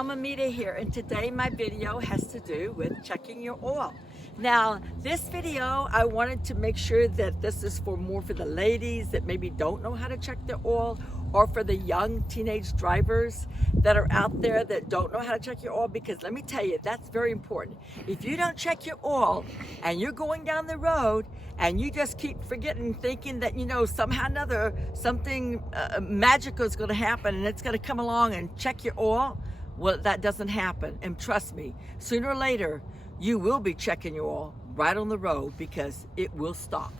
Mama Mita here, and today my video has to do with checking your oil. Now, this video, I wanted to make sure that this is more for the ladies that maybe don't know how to check their oil, or for the young teenage drivers that are out there that don't know how to check your oil, because let me tell you, that's very important. If you don't check your oil and you're going down the road and you just keep forgetting, thinking that, you know, somehow or another something magical is going to happen and it's going to come along and check your oil, well, that doesn't happen. And trust me, sooner or later, you will be checking your oil right on the road because it will stop.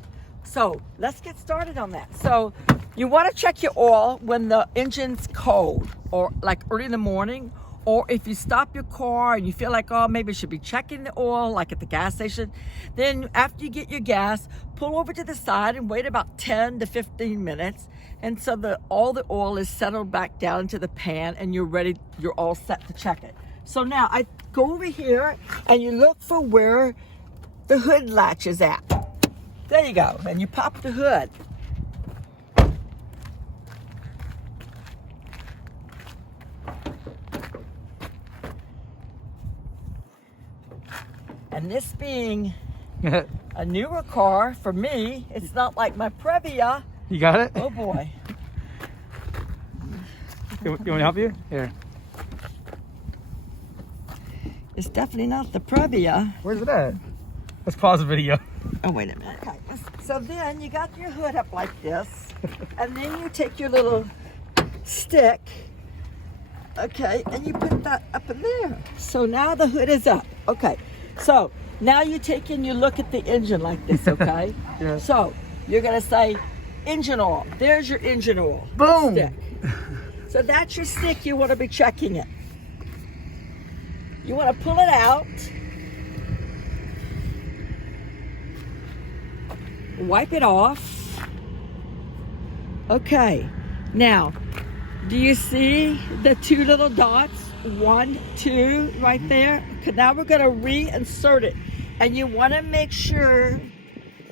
So let's get started on that. So you want to check your oil when the engine's cold, or like early in the morning, or if you stop your car and you feel like, oh, maybe you should be checking the oil, like at the gas station. Then after you get your gas, pull over to the side and wait about 10 to 15 minutes. And so all the oil is settled back down into the pan and you're ready, you're all set to check it. So now I go over here and you look for where the hood latch is at. There you go, and you pop the hood. And this being a newer car for me, it's not like my Previa. You got it? Oh boy. You want me to help you? Here. It's definitely not the Previa. Where's it at? Let's pause the video. Oh, wait a minute. Okay. So then you got your hood up like this, and then you take your little stick, okay, and you put that up in there. So now the hood is up. Okay. So now you take and you look at the engine like this, okay? Yeah. So you're going to say engine oil. There's your engine oil. Boom. Stick. So that's your stick. You want to be checking it. You want to pull it out. Wipe it off. Okay, now, do you see the two little dots? 1, 2, right there. Okay, now we're gonna reinsert it. And you wanna make sure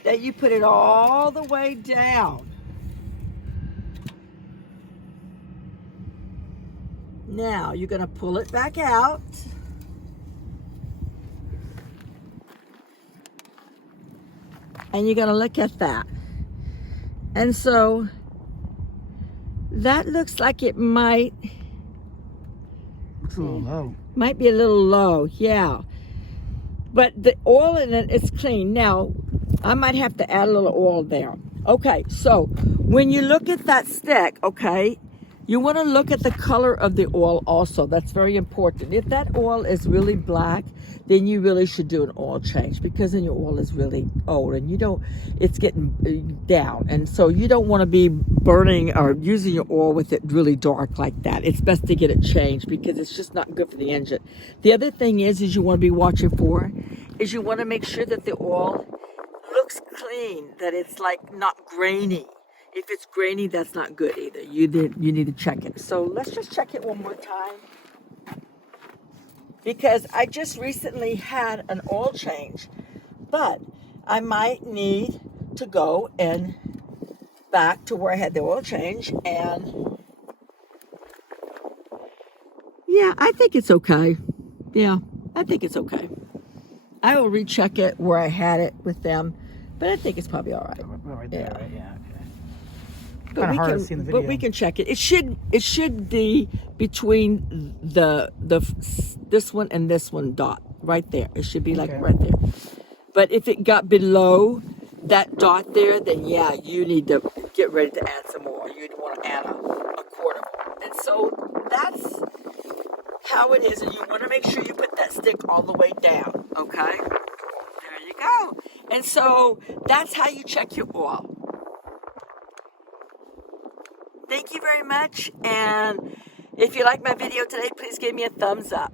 that you put it all the way down. Now, you're gonna pull it back out. And you're going to look at that. And so that looks like it might It's a little low. Might be a little low, yeah. But the oil in it is clean. Now, I might have to add a little oil there. Okay, so when you look at that stick, okay, you want to look at the color of the oil also. That's very important. If that oil is really black, then you really should do an oil change, because then your oil is really old and it's getting down. And so you don't want to be burning or using your oil with it really dark like that. It's best to get it changed because it's just not good for the engine. The other thing is you want to be watching for is you want to make sure that the oil looks clean, that it's like not grainy. If it's grainy, that's not good either. You need to check it. So let's just check it one more time. Because I just recently had an oil change, but I might need to go and back to where I had the oil change, and yeah, I think it's okay. Yeah, I think it's okay. I will recheck it where I had it with them, but I think it's probably all right. Right there, right? Yeah. But we can check it. It should be between this one and this one dot right there. It should be like right there. But if it got below that dot there, then yeah, you need to get ready to add some more. You'd want to add a quart of more. And so that's how it is. And you want to make sure you put that stick all the way down. Okay. There you go. And so that's how you check your oil. Thank you very much, and if you like my video today, please give me a thumbs up.